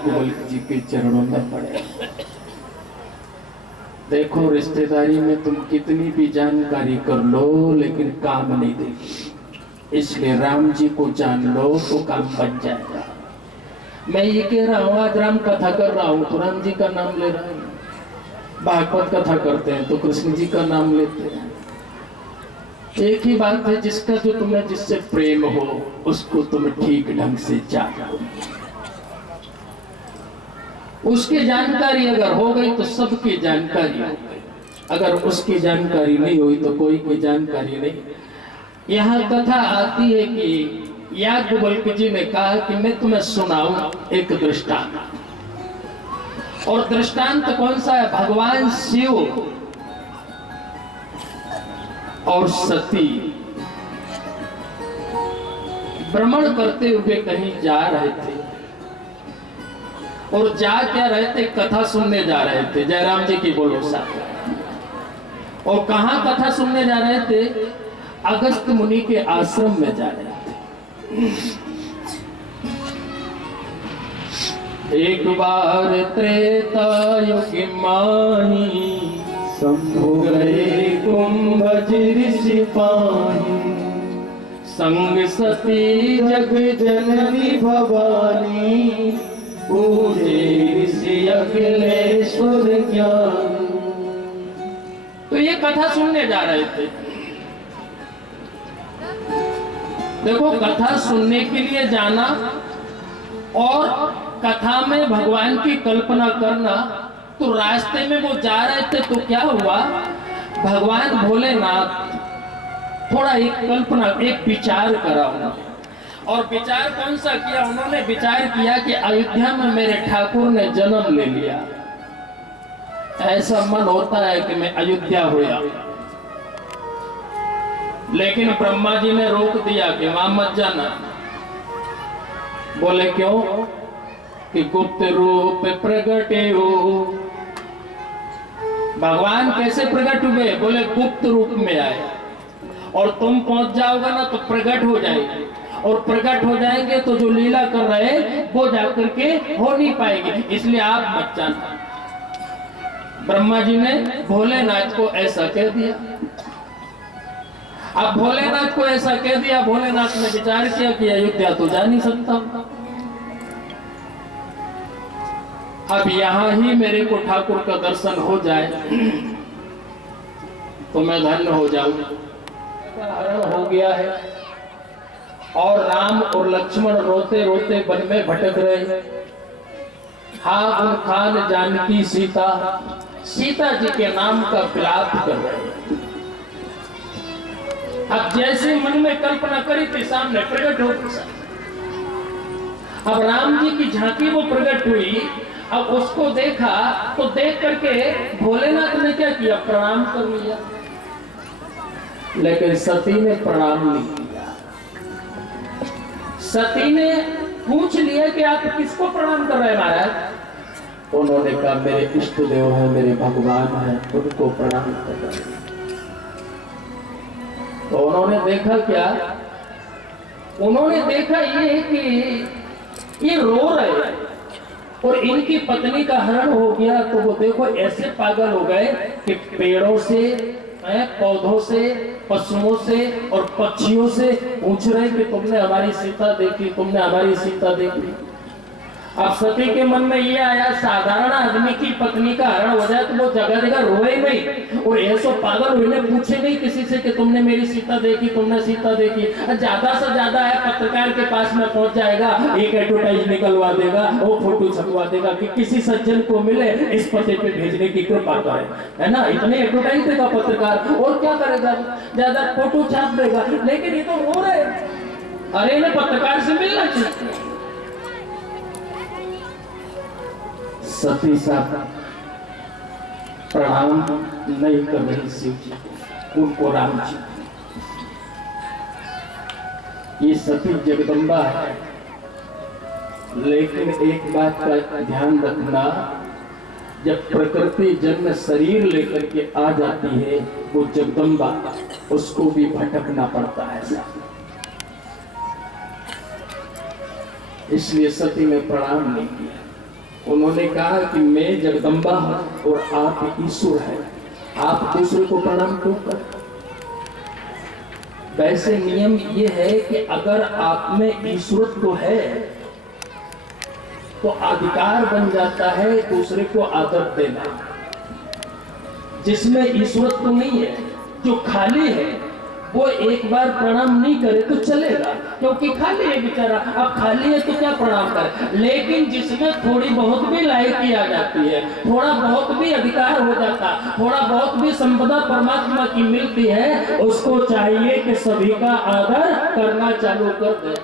याज्ञवल्क्य जी के चरणों में पड़े। देखो रिश्तेदारी में तुम कितनी भी जानकारी कर लो लेकिन काम नहीं देगी, इसलिए राम जी को जान लो तो काम बन जाएगा। मैं ये कह रहा हूँ, आज राम कथा कर रहा हूँ तो राम जी का नाम ले रहा हूँ, भागवत कथा करते हैं तो कृष्ण जी का नाम लेते हैं। एक ही बात है, जिसका जो तुम्हें जिससे प्रेम हो उसको तुम ठीक ढंग से जानो। उसकी जानकारी अगर हो गई तो सबकी जानकारी हो गई, अगर उसकी जानकारी नहीं हुई तो कोई की जानकारी नहीं। यहाँ कथा आती है कि याज्ञवल्क्य जी ने कहा कि मैं तुम्हें सुनाऊं एक दृष्टांत। और दृष्टांत कौन सा है? भगवान शिव और सती भ्रमण करते हुए कहीं जा रहे थे, और जा क्या रहे थे? कथा सुनने जा रहे थे। जयराम जी की बोलो साहब। और कहां कथा सुनने जा रहे थे? अगस्त मुनि के आश्रम में जा रहे थे। एक बार त्रेता युग माही, शंभु गए कुंभज ऋषि पाही, संग सती जग जननी भवानी, पूजे ऋषि अखिलेश्वर ज्ञान। तो ये कथा सुनने जा रहे थे। देखो, कथा सुनने के लिए जाना और कथा में भगवान की कल्पना करना, तो रास्ते में वो जा रहे थे तो क्या हुआ? भगवान भोलेनाथ थोड़ा एक कल्पना, एक विचार करा उन्होंने। और विचार कौन सा किया? उन्होंने विचार किया कि अयोध्या में मेरे ठाकुर ने जन्म ले लिया, ऐसा मन होता है कि मैं अयोध्या हुआ। लेकिन ब्रह्मा जी ने रोक दिया कि वहां मत जाना। बोले क्यों? कि गुप्त रूप प्रगटे हो। भगवान कैसे प्रकट हुए? बोले गुप्त रूप में आए, और तुम पहुंच जाओगे ना तो प्रकट हो जाएगी, और प्रकट हो जाएंगे तो जो लीला कर रहे वो जाकर के हो नहीं पाएगी, इसलिए आप मत जाना। ब्रह्मा जी ने भोलेनाथ को ऐसा कह दिया। अब भोलेनाथ को ऐसा कह दिया, भोलेनाथ ने विचार किया कि अयोध्या तो जा नहीं सकता, अब यहां ही मेरे को ठाकुर का दर्शन हो जाए तो मैं धन्य हो जाऊंगा। हरण हो गया है, और राम और लक्ष्मण रोते रोते वन में भटक रहे। हां खान जानकी सीता, सीता जी के नाम का विलाप कर रहे। अब जैसे मन में कल्पना करी थी सामने प्रकट हो गई। अब राम जी की झांकी वो प्रकट हुई। अब उसको देखा तो देख करके भोलेनाथ ने क्या किया? प्रणाम कर लिया। लेकिन सती ने प्रणाम नहीं किया। सती ने पूछ लिया कि आप किसको प्रणाम कर रहे हैं महाराज? उन्होंने कहा मेरे इष्ट देव हैं, मेरे भगवान हैं, उनको प्रणाम कर रहे हैं। तो उन्होंने देखा क्या? उन्होंने देखा ये कि ये रो रहे हैं और इनकी पत्नी का हरण हो गया। तो वो देखो ऐसे पागल हो गए कि पेड़ों से, पौधों से, पशुओं से और पक्षियों से पूछ रहे कि तुमने हमारी सीता देखी, तुमने हमारी सीता देखी। अब सती के मन में ये आया, साधारण आदमी की पत्नी का हरण हो जाए तो वो जगह जगह रोए नहीं, और ऐसो पागल हुए पूछे नहीं किसी से कि तुमने मेरी सीता देखी, तुमने सीता देखी। ज्यादा से ज्यादा है पत्रकार के पास में पहुंच जाएगा, एक एडवर्टाइज निकलवा देगा, वो फोटो छपवा देगा कि किसी सज्जन को मिले इस पते पे भेजने की कृपा करें, है ना? इतने एडवर्टाइज देगा पत्रकार, और क्या करेगा? ज्यादा फोटो छाप देगा। लेकिन ये तो रो रहे, अरे इन्हें पत्रकार से मिलना चाहिए। सती साहब प्रणाम नहीं कर रही शिव जी को, उनको राम जी। ये सती जगदम्बा है, लेकिन एक बात का ध्यान रखना, जब प्रकृति जन्म शरीर लेकर के आ जाती है वो जगदम्बा, उसको भी भटकना पड़ता है। इसलिए सती ने प्रणाम नहीं किया। उन्होंने कहा कि मैं जगदम्बा हूं और आप ईश्वर हैं, आप दूसरे को प्रणाम क्यों कर। वैसे नियम ये है कि अगर आप में ईश्वरत्व है तो अधिकार बन जाता है दूसरे को आदर देना। जिसमें ईश्वरत्व नहीं है, जो खाली है, वो एक बार प्रणाम नहीं करे तो चलेगा, क्योंकि खाली है बेचारा। अब खाली है तो क्या प्रणाम करे। लेकिन जिसमें थोड़ी बहुत भी लायकी आ जाती है, थोड़ा बहुत भी अधिकार हो जाता, थोड़ा बहुत भी संपदा परमात्मा की मिलती है, उसको चाहिए कि सभी का आदर करना चालू कर दे।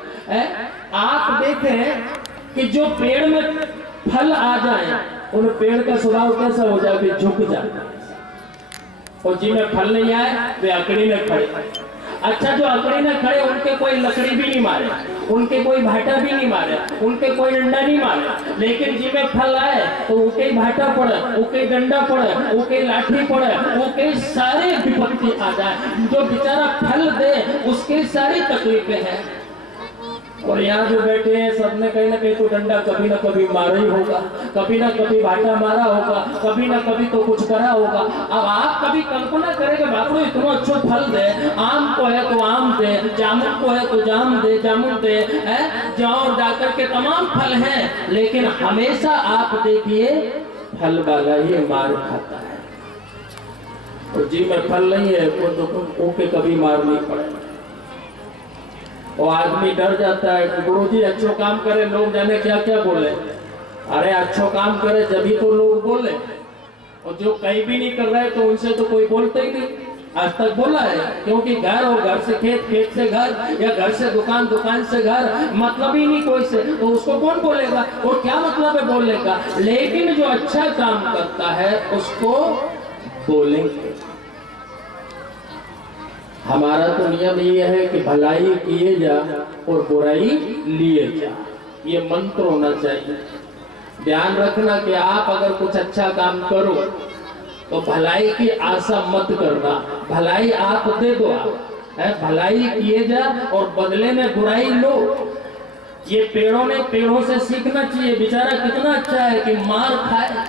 आप देखें कि जो पेड़ में फल आ जाए, उन पेड़ का स्वभाव कैसा हो जाए, झुक जाए। और जिनमें फल नहीं आए वे अकड़ी में खड़े। अच्छा, जो अकड़ी में खड़े उनके कोई लकड़ी भी नहीं मारे, उनके कोई भाटा भी नहीं मारे, उनके कोई डंडा नहीं मारे। लेकिन जिनमें फल आए तो उनके भाटा पड़े, उनके डंडा पड़े, उनके लाठी पड़े, उनके सारे विपत्ति आ जाए। जो बेचारा फल दे उसके सारी तकलीफें हैं। और यहाँ जो बैठे हैं सबने कहीं ना कहीं तो डंडा कभी ना कभी मारा ही होगा, कभी ना कभी भाटा मारा होगा, कभी ना कभी तो कुछ करा होगा। अब आप कभी कल्पना करेंगे बापू इतना अच्छा फल दे, आम को है तो आम दे, जामुन को है तो जामुन दे, जौ जाकर के तमाम फल हैं, लेकिन हमेशा आप देखिए फल वाला ही मार खाता है। और जी में फल नहीं है तो ओके कभी मार नहीं पड़ेगा। और आदमी डर जाता है कि गुरुजी अच्छो काम करे, लोग जाने क्या क्या बोले। अरे अच्छो काम करे जब तो लोग बोले, और जो कहीं भी नहीं कर रहे तो उनसे तो कोई बोलते ही नहीं। आज तक बोला है, क्योंकि घर हो, घर से खेत, खेत से घर, या घर से दुकान, दुकान से घर, मतलब ही नहीं कोई से, तो उसको कौन बोलेगा। और क्या मतलब है बोलने का। लेकिन जो अच्छा काम करता है उसको बोलेंगे। हमारा तो नियम ये है कि भलाई किए जा और बुराई लिए जा, ये मंत्र होना चाहिए। ध्यान रखना कि आप अगर कुछ अच्छा काम करो तो भलाई की आशा मत करना, भलाई आप दे दो, भलाई किए जा और बदले में बुराई लो। ये पेड़ों से सीखना चाहिए। बेचारा कितना अच्छा है कि मार खाए।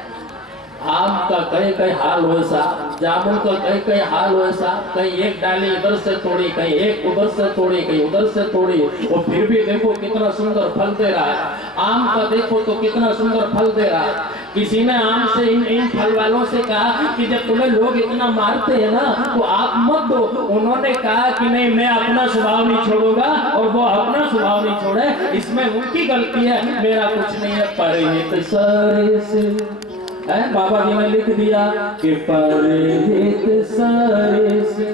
आम का कई हाल हो साहब, जामुन का कई हाल हो साहब, कहीं एक डाली इधर से तोड़ी, कहीं एक उधर से तोड़ी, कहीं उधर से तोड़ी, और फिर भी देखो कितना सुंदर फल दे रहा है। आम का देखो तो कितना सुंदर फल दे रहा है। किसी ने आम से इन फल वालों से कहा कि जब तुम्हें लोग इतना मारते हैं ना तो आप मत दो। उन्होंने कहा कि नहीं, मैं अपना स्वभाव नहीं छोड़ूंगा, और वो अपना स्वभाव नहीं छोड़े, इसमें उनकी गलती है, मेरा कुछ नहीं है। परिहित सरे से बाबा जी ने लिख दिया कि परिहित सरे से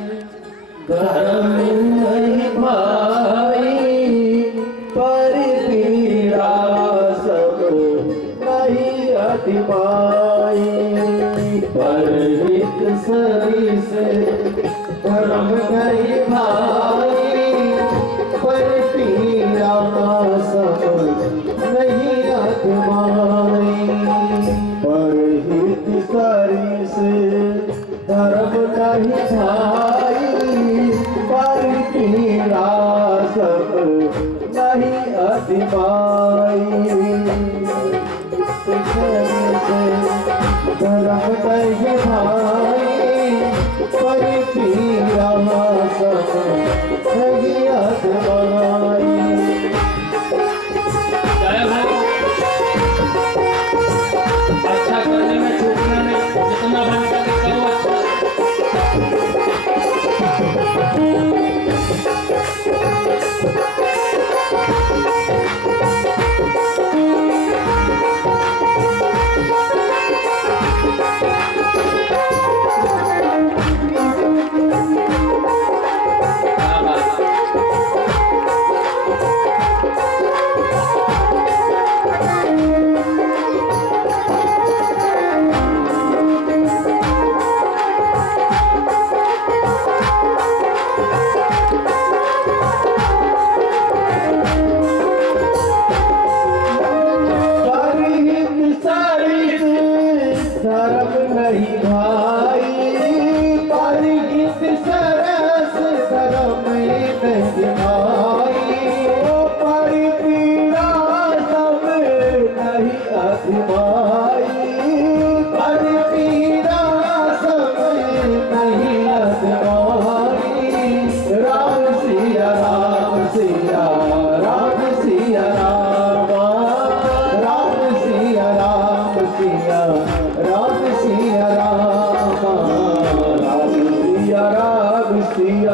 धर्म नहीं भाई, पर पीड़ा सब नहीं अति पाई। परिहित सरे से धर्म नहीं भाई, पर पीड़ा सब नहीं अति पाई। परिहित सरे से धर्म नहीं भाई, पर पीड़ा सब नहीं अति पाई। धर्म नहीं भाई, पर पीड़ा सब नहीं अति पाई। अच्छा करने में छूटना नहीं, जितना बनता है करो अच्छा।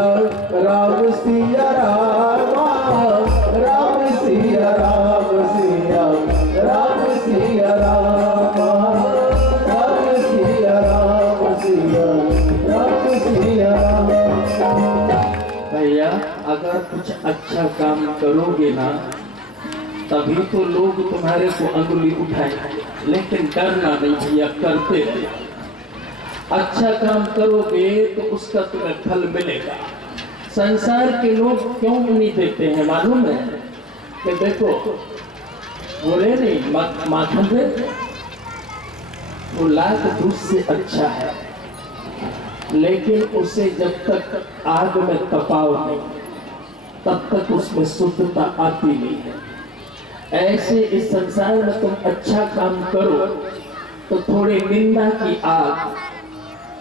राम सिया राम, राम सिया राम, सिया राम, सिया राम, राम सिया राम, सिया राम, सिया राम। भैया अगर कुछ अच्छा काम करोगे ना तभी तो लोग तुम्हारे को अंगुली उठाएंगे, लेकिन डरना नहीं भैया, करते रहो। अच्छा काम करोगे तो उसका तुम्हें फल मिलेगा। संसार के लोग क्यों नहीं देते हैं मालूम है? कि देखो बोले नहीं माखन दे, वो लाख दूध से अच्छा है, लेकिन उसे जब तक आग में तपाओ नहीं तब तक उसमें शुद्धता आती नहीं है। ऐसे इस संसार में तुम अच्छा काम करो तो थोड़ी निंदा की आग,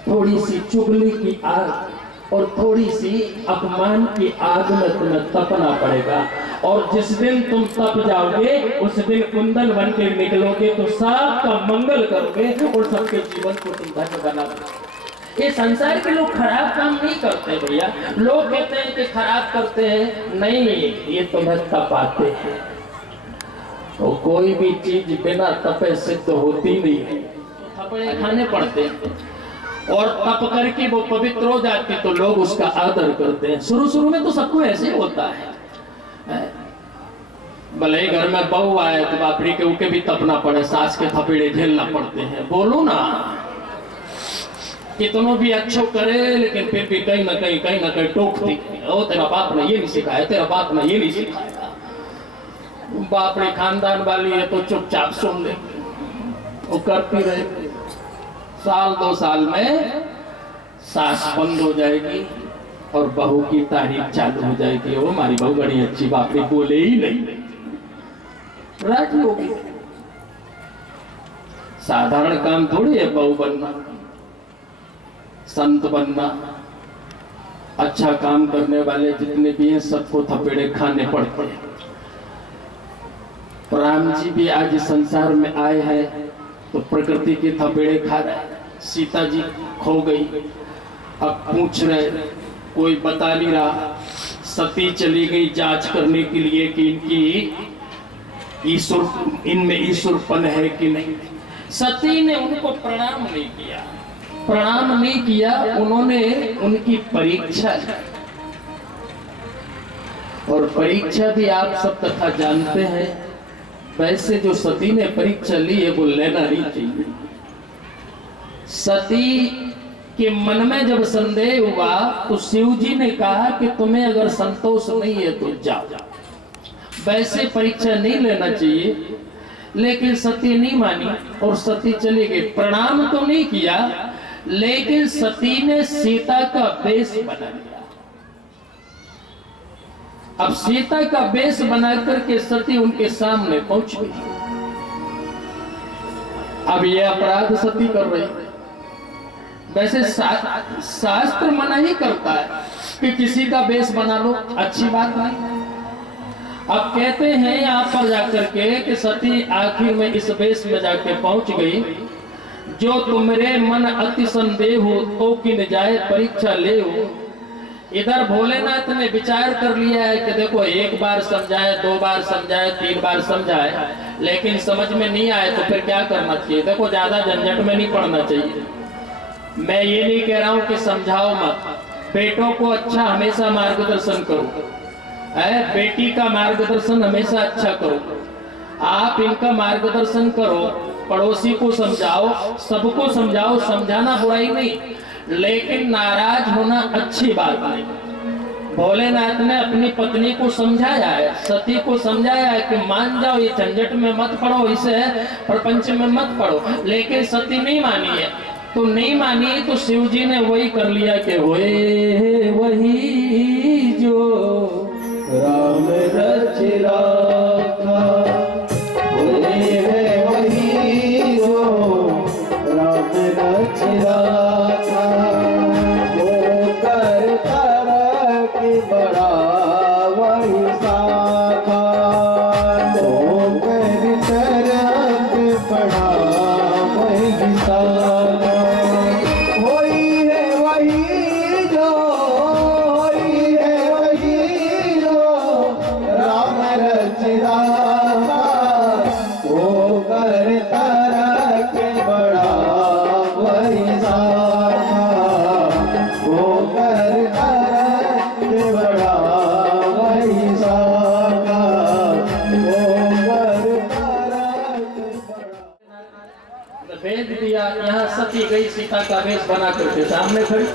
थोड़ी सी चुगली की आग और थोड़ी सी अपमान की आग में तुम्हें तपना पड़ेगा। और जिस दिन तुम तप जाओगे उस दिन कुंदन बन के निकलोगे तो सबका मंगल करोगे और सबके जीवन को तुम धन्य बनाओगे। ये संसार के लोग खराब काम नहीं करते भैया। लोग कहते हैं कि खराब करते हैं, नहीं, ये तुम्हें तपाते हैं। तो कोई भी चीज बिना तपे सिद्ध होती नहीं है, थपड़े खाने पड़ते हैं और तप करके वो पवित्र हो जाती तो लोग उसका आदर करते हैं। शुरू शुरू में तो सबको ऐसे होता है, भले ही घर में बहू आए तो बापरी के ऊके भी तपना पड़े, सास के थपेड़े झेलना पड़ते हैं। बोलो ना, कितनों भी अच्छो करे लेकिन फिर भी कहीं ना कहीं टोकती है। ओ तेरा बाप ने ये नहीं सिखाया, तेरा बाप ने ये नहीं सिखाया। बाप ने खानदान वाली है तो चुपचाप सुन ले, वो करती रहे। साल 2 साल में सास बंद हो जाएगी और बहू की तारीफ चालू हो जाएगी। वो हमारी बहू बड़ी अच्छी, बाप ने बोले ही नहीं, राजी होगी। साधारण काम थोड़ी है बहू बनना, संत बनना। अच्छा काम करने वाले जितने भी हैं सबको थपेड़े खाने पड़ते हैं। राम जी भी आज संसार में आए हैं तो प्रकृति के थपेड़े खा रहे। सीता जी खो गई, अब पूछ रहे, कोई बता नहीं रहा। सती चली गई जांच करने के लिए कि इनकी इनमें ईश्वरपन है कि नहीं। सती ने उनको प्रणाम नहीं किया, प्रणाम नहीं किया, उन्होंने उनकी परीक्षा ली। और परीक्षा भी आप सब तथा जानते हैं। वैसे जो सती ने परीक्षा ली है वो लेना नहीं चाहिए। सती के मन में जब संदेह हुआ तो शिव जी ने कहा कि तुम्हें अगर संतोष नहीं है तो जाओ। वैसे परीक्षा नहीं लेना चाहिए, लेकिन सती नहीं मानी और सती चली गई। प्रणाम तो नहीं किया, लेकिन सती ने सीता का वेश बना लिया। अब सीता का वेश बना करके सती उनके सामने पहुंच गई। अब यह अपराध सती कर रही। वैसे शास्त्र मना ही करता है कि किसी का वेश बना लो, अच्छी बात नहीं। अब कहते हैं यहाँ पर जाकर के कि सती आखिर में इस वेश में जाके पहुंच गई। जो तुमरे मन अति संदेह हो तो किन जाए परीक्षा ले हो। इधर भोलेनाथ ने विचार कर लिया है कि देखो, 1 बार समझाए, 2 बार समझाए, 3 बार समझाए, लेकिन समझ में नहीं आए तो फिर क्या करना चाहिए। देखो, ज्यादा झंझट में नहीं पड़ना चाहिए। मैं ये नहीं कह रहा हूं कि समझाओ मत, बेटों को अच्छा हमेशा मार्गदर्शन करो, बेटी का मार्गदर्शन हमेशा अच्छा करो। आप इनका मार्गदर्शन करो, पड़ोसी को समझाओ, सबको समझाओ, समझाना बुराई नहीं, लेकिन नाराज होना अच्छी बात नहीं। भोलेनाथ ने अपनी पत्नी को समझाया है, सती को समझाया है कि मान जाओ, ये झंझट में मत पड़ो, इसे प्रपंच में मत पड़ो, लेकिन सती नहीं मानी है। तो नहीं मानी तो शिव जी ने वही कर लिया कि होए वही जो राम रच राखा, है वही जो राम रच राखा। वो कर के बड़ा वही साखा, वो कर के बड़ा वही साखा। वही है वही जो, वही बड़ा वही साका होकर तारक बड़ा। भेज दिया। यहाँ सती गई सीता का वेश बना करके सामने खड़ी।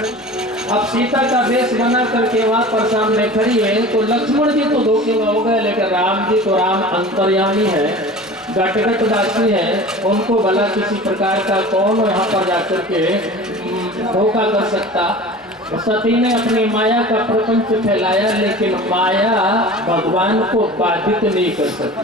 अब सीता का वेश बना करके वहां पर सामने खड़ी है तो लक्ष्मण जी तो धोखे में हो गए, लेकिन राम जी तो राम अंतर्यामी है, घटघटवासी है, उनको भला किसी प्रकार का कौन यहाँ पर जाकर के धोखा कर सकता। सती ने अपनी माया का प्रपंच फैलाया, लेकिन माया भगवान को बाधित नहीं कर सकती।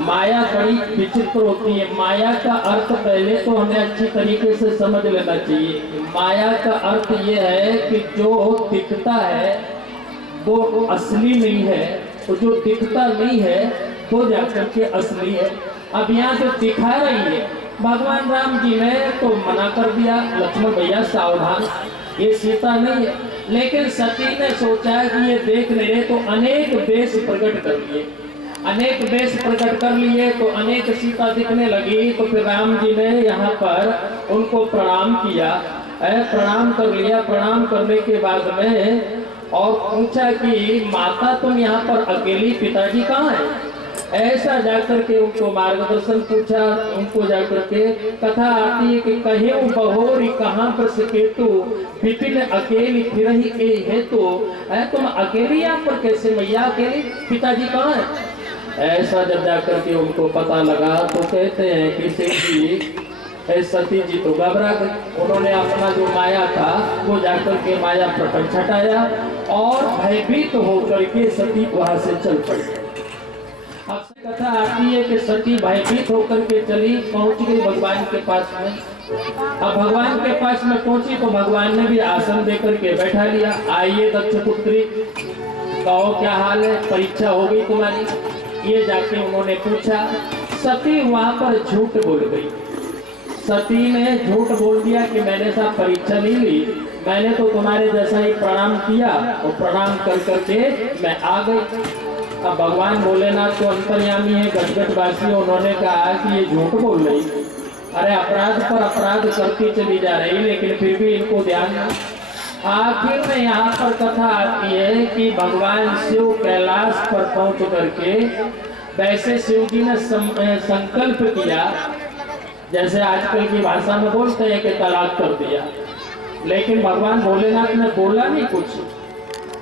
माया बड़ी विचित्र होती है। माया का अर्थ पहले तो हमें अच्छी तरीके से समझ लेना चाहिए। माया का अर्थ ये है कि जो दिखता है वो असली नहीं है, तो जो दिखता नहीं है वो जाकर के असली है। अब यहाँ जो दिखा रही है भगवान राम जी ने तो मना कर दिया, लक्ष्मण भैया सावधान, ये सीता नहीं है। लेकिन सती ने सोचा कि ये देख ले रहे, तो अनेक वेश प्रकट कर लिए, अनेक वेश प्रकट कर लिए, तो अनेक सीता दिखने लगी। तो फिर राम जी ने यहाँ पर उनको प्रणाम किया, प्रणाम कर लिया। प्रणाम करने के बाद में और पूछा कि माता तुम यहाँ पर अकेली, पिताजी कहाँ है? ऐसा जाकर के उनको मार्गदर्शन पूछा। उनको जाकर के कथा आती है कि कहे बहोरी कहाँ पर सकेतु विपिन अकेली फिर ही के हेतु, तुम अकेली यहाँ पर कैसे मैया अकेली, पिताजी कहाँ है? ऐसा जब जाकर के उनको पता लगा तो कहते हैं कि सेठ जी सती जी तो घबरा गई। उन्होंने अपना जो माया था वो जाकर के माया प्रपंच हटाया और भयभीत होकर के सती वहां से चल पड़ी। अब कथा आती है कि सती भयभीत होकर के चली, पहुंच गई भगवान के पास में। अब भगवान के पास में पहुंची तो भगवान ने भी आसन देकर के बैठा लिया। आइए दक्ष पुत्री, कहो क्या हाल है, परीक्षा हो गई तुम्हारी? ये जाके उन्होंने पूछा। सती वहां पर झूठ बोल गई। सती ने झूठ बोल दिया कि मैंने साहब परीक्षा नहीं ली, मैंने तो तुम्हारे जैसा ही प्रणाम किया और प्रणाम कर करके मैं आ गई। अब भगवान भोलेनाथ तो अंतर्यामी है, घटघटवासी, उन्होंने कहा कि ये झूठ बोल रही, अरे अपराध पर अपराध करती चली जा रही, लेकिन फिर भी इनको ध्यान नहीं। आखिर में यहाँ पर कथा आती है कि भगवान शिव कैलाश पर पहुंच करके, वैसे शिव जी ने संकल्प किया, जैसे आजकल की भाषा में बोलते हैं कि तलाक कर दिया, लेकिन भगवान भोलेनाथ ने बोला नहीं कुछ।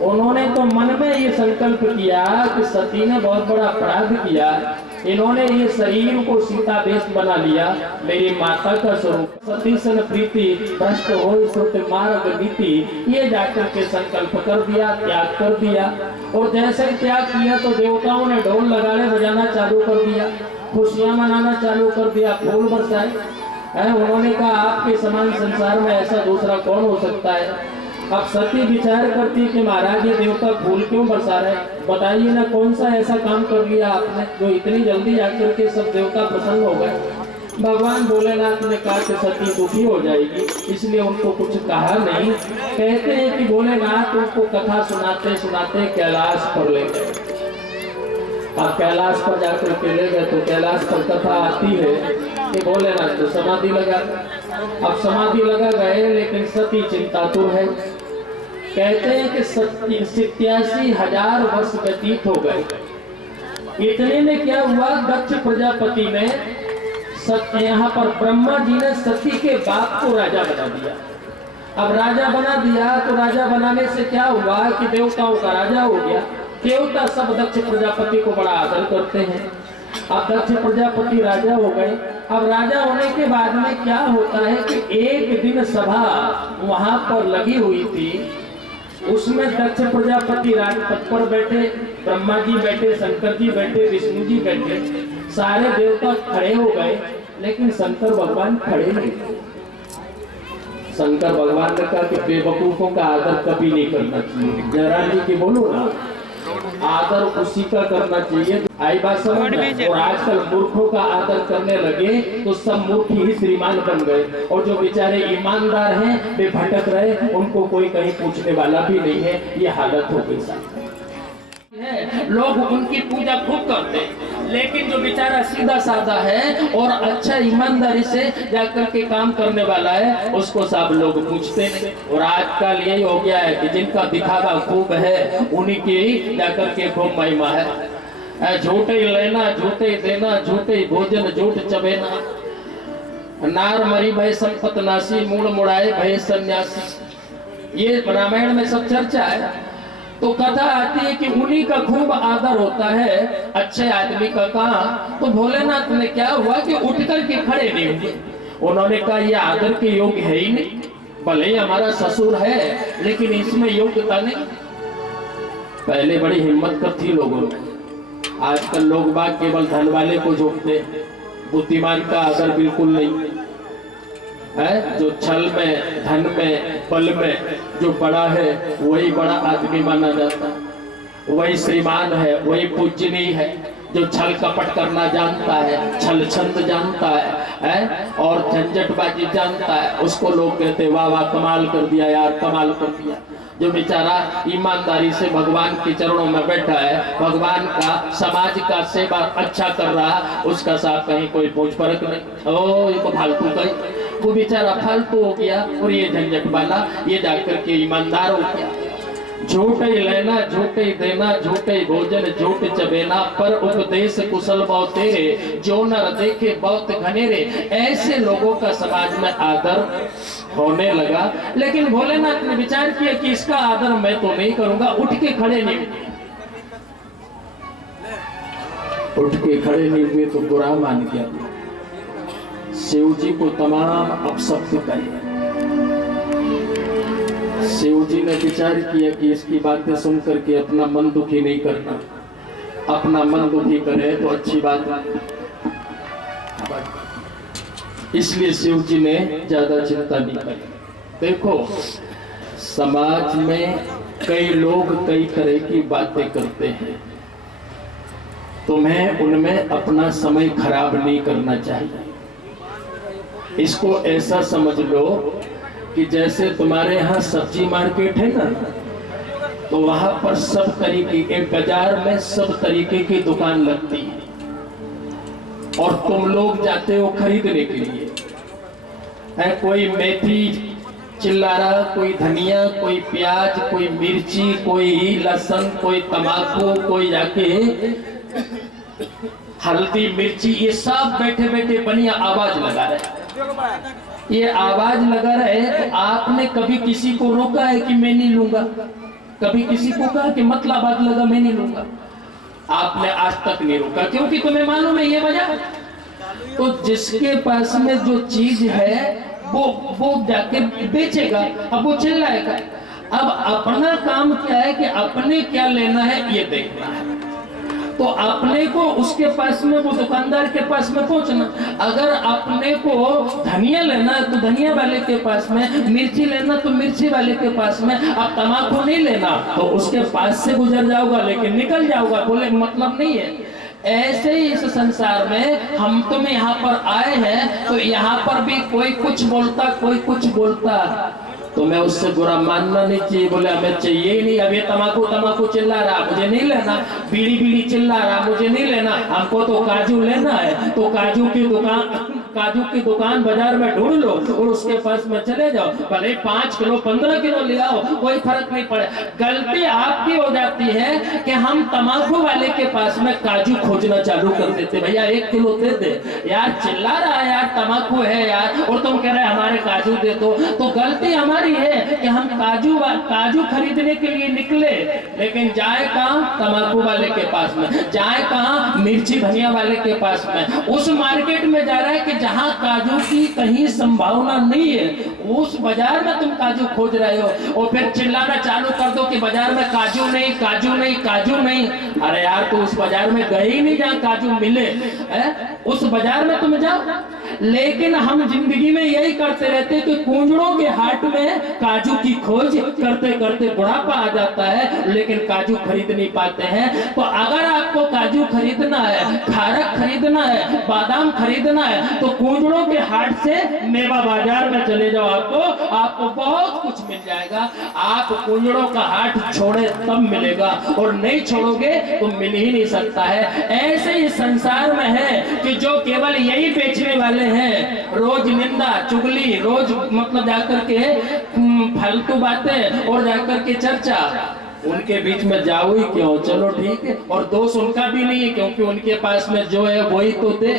उन्होंने तो मन में ये संकल्प किया कि सती ने बहुत बड़ा अपराध किया, इन्होंने ये शरीर को सीता वेश बना लिया, मेरी माता का स्वरूप, सती सन प्रीति भ्रष्ट हो श्रुत मार्ग नीति, ये जाकर के संकल्प कर दिया, त्याग कर दिया। और जैसे ही त्याग किया तो देवताओं ने ढोल लगाने बजाना चालू कर दिया, खुशियां मनाना चालू कर दिया, फूल बरसाए। उन्होंने कहा आपके समान संसार में ऐसा दूसरा कौन हो सकता है? अब सती विचार करती कि महाराज ये देवता फूल क्यों बरसा रहे, बताइए ना कौन सा ऐसा काम कर लिया आपने जो इतनी जल्दी आकर के सब देवता प्रसन्न हो गए। भगवान भोलेनाथ ने कहा कि सती दुखी हो जाएगी, इसलिए उनको कुछ कहा नहीं। कहते हैं कि भोलेनाथ उनको कथा सुनाते सुनाते कैलाश पर ले गए। अब कैलाश पर जाकर के ले गए तो कैलाश पर कथा आती है कि भोलेनाथ तो समाधि लगा। अब समाधि लगा गए, लेकिन सती चिंतातुर है। कहते हैं कि 87,000 वर्ष व्यतीत हो गए। इतने में क्या हुआ, दक्ष प्रजापति ने यहाँ पर ब्रह्मा जी ने सती के बाप को राजा बना दिया। अब राजा बना दिया तो राजा बनाने से क्या हुआ कि देवताओं का राजा हो गया। देवता सब दक्ष प्रजापति को बड़ा आदर करते हैं। अब दक्ष प्रजापति राजा हो गए। अब राजा होने के बाद में क्या होता है कि एक दिन सभा वहां पर लगी हुई थी, उसमें दक्ष प्रजापति राजपथ पर बैठे, ब्रह्मा जी बैठे, शंकर जी बैठे, विष्णु जी बैठे, सारे देवता खड़े हो गए, लेकिन शंकर भगवान खड़े नहीं। शंकर भगवान ने कहा कि बेवकूफों का आदर कभी नहीं करना चाहिए। जयराम जी की बोलो ना, आदर उसी का करना चाहिए। आई बात समझ में? और आजकल मूर्खों का आदर करने लगे तो सब मूर्ख ही श्रीमान बन गए, और जो बेचारे ईमानदार हैं वे भटक रहे, उनको कोई कहीं पूछने वाला भी नहीं है। ये हालत हो गई साहब। है, लोग उनकी पूजा खूब करते हैं, लेकिन जो बेचारा सीधा साधा है और अच्छा ईमानदारी से जाकर के काम करने वाला है, उसको सब लोग पूछते नहीं। और आजकल यही हो गया है कि जिनका दिखावा खूब है उन्हीं की जाकर के खूब महिमा है। झूठे लेना, झूठे देना, झूठे भोजन, झूठ चबेना, नार मरी भय संपत नासी, मूड़ मुड़ाए भय सन्यासी। ये रामायण में सब चर्चा है। तो कथा आती है कि उन्हीं का खूब आदर होता है, अच्छे आदमी का कहा। तो भोलेनाथ ने क्या हुआ कि उठ कर के खड़े नहीं हुए। उन्होंने कहा ये आदर के योग्य है ही नहीं, भले ही हमारा ससुर है लेकिन इसमें योग्यता नहीं। पहले बड़ी हिम्मत कर थी लोगों में। आजकल लोग बाग केवल धन वाले को झोंकते, बुद्धिमान का आदर बिल्कुल नहीं है। जो छल में, धन में, बल में जो बड़ा है वही बड़ा आदमी माना जाता है, वही श्रीमान है, वही पूजनीय है। जो छल कपट करना जानता है, छल छंद जानता है और झंझटबाजी जानता है, उसको लोग कहते वाह वाह कमाल कर दिया यार, कमाल कर दिया। जो बेचारा ईमानदारी से भगवान के चरणों में बैठा है, भगवान का, समाज का सेवा अच्छा कर रहा, उसका साथ कहीं कोई पूछ फर्क नहीं। ओ ये तो फालतू का, वो बेचारा फालतू हो गया और ये झंझट वाला ये जाकर के ईमानदार हो गया। झूठ ही लेना, झूठ ही देना, झूठ ही भोजन, झूठ चबेना, पर उपदेश कुशल बहुत तेरे, जो नर देखे बहुत घनेरे। ऐसे लोगों का समाज में आदर होने लगा। लेकिन भोलेनाथ ने विचार किया कि इसका आदर मैं तो नहीं करूंगा। उठ के खड़े नहीं हुए तो बुरा मान गया। शिव जी को तमाम अपशब्द कहे। शिव जी ने विचार किया कि इसकी बातें सुन करके अपना मन दुखी नहीं करना, अपना मन दुखी करे तो अच्छी बात नहीं। इसलिए शिव जी ने ज्यादा चिंता नहीं की। देखो समाज में कई लोग कई तरह की बातें करते हैं, तुम्हें उनमें अपना समय खराब नहीं करना चाहिए। इसको ऐसा समझ लो कि जैसे तुम्हारे यहाँ सब्जी मार्केट है ना, तो वहां पर सब तरीके के, बाजार में सब तरीके की दुकान लगती है और तुम लोग जाते हो खरीदने के लिए। है कोई मेथी चिल्ला रहा, कोई धनिया, कोई प्याज, कोई मिर्ची, कोई लहसुन, कोई तम्बाकू, कोई जाके हल्दी मिर्ची, ये सब बैठे बैठे बढ़िया आवाज लगा रहे। ये आवाज लगा रहे तो आपने कभी किसी को रोका है कि मैं नहीं लूंगा? कभी किसी को कहा कि मत ला, बात लगा मैं नहीं लूंगा? आपने आज तक नहीं रोका, क्योंकि तुम्हें मालूम है ये वजह। तो जिसके पास में जो चीज है वो जाके बेचेगा, अब वो चिल्लाएगा। अब अपना काम क्या है कि अपने क्या लेना है ये देखना है। तो अपने को उसके पास में, वो दुकानदार के पास में पहुंचना। अगर अपने को धनिया लेना है तो धनिया वाले के पास में, मिर्ची लेना तो मिर्ची वाले के पास में। अब तम्बाकू नहीं लेना तो उसके पास से गुजर जाओगा लेकिन निकल जाओगा, बोले मतलब नहीं है। ऐसे ही इस संसार में हम तुम यहाँ पर आए हैं तो यहाँ पर भी कोई कुछ बोलता, कोई कुछ बोलता, तो मैं उससे बुरा मानना नहीं चाहिए। बोले हमें चाहिए ही नहीं, अब ये तम्बाकू चिल्ला रहा मुझे नहीं लेना, बीड़ी चिल्ला रहा मुझे नहीं लेना, हमको तो काजू लेना है। तो काजू की दुकान बाजार में ढूंढ लो और उसके पास में चले जाओ, भले 5 किलो 15 किलो ले आओ, कोई फर्क नहीं पड़े। गलती आपकी हो जाती है कि हम तम्बाकू वाले के पास में काजू खोजना चालू कर देते। भैया 1 किलो दे दे यार, चिल्ला रहा है यार, तम्बाकू है यार, और तुम कह रहे हमारे काजू दे दो। तो गलती हमारी है कि हम काजू खरीदने के लिए निकले, लेकिन जाए कहां? तम्बाकू वाले के पास में। जाए कहां? मिर्ची धनिया वाले के पास में। उस मार्केट में जा रहा है कि जहां काजू की कहीं संभावना नहीं है, उस बाजार में तुम काजू खोज रहे हो और फिर चिल्लाना चालू कर दो कि बाजार में काजू नहीं, काजू नहीं, काजू नहीं। अरे यार, तो उस बाजार में गए ही नहीं जहां काजू मिले, उस बाजार में तुम जाओ। लेकिन हम जिंदगी में यही करते रहते कि कुंजड़ों के हाट में काजू की खोज करते करते बुढ़ापा आ जाता है, लेकिन काजू खरीद नहीं पाते हैं। तो अगर आपको काजू खरीदना है, खारक खरीदना है, बादाम खरीदना है, तो कुंजड़ों के हाट से मेवा बाजार में चले जाओ, आपको बहुत कुछ मिल जाएगा। आप कुंजड़ों का हाट छोड़े तब मिलेगा, और नहीं छोड़ोगे तो मिल ही नहीं सकता है। ऐसे ही संसार में है कि जो केवल यही बेचने वाले हैं, रोज निंदा चुगली, रोज मतलब जाकर के फालतू बातें और जाकर के चर्चा, उनके बीच में जाओ ही क्यों, चलो ठीक है। और दोष उनका भी नहीं है, क्योंकि उनके पास में जो है वही तो दे।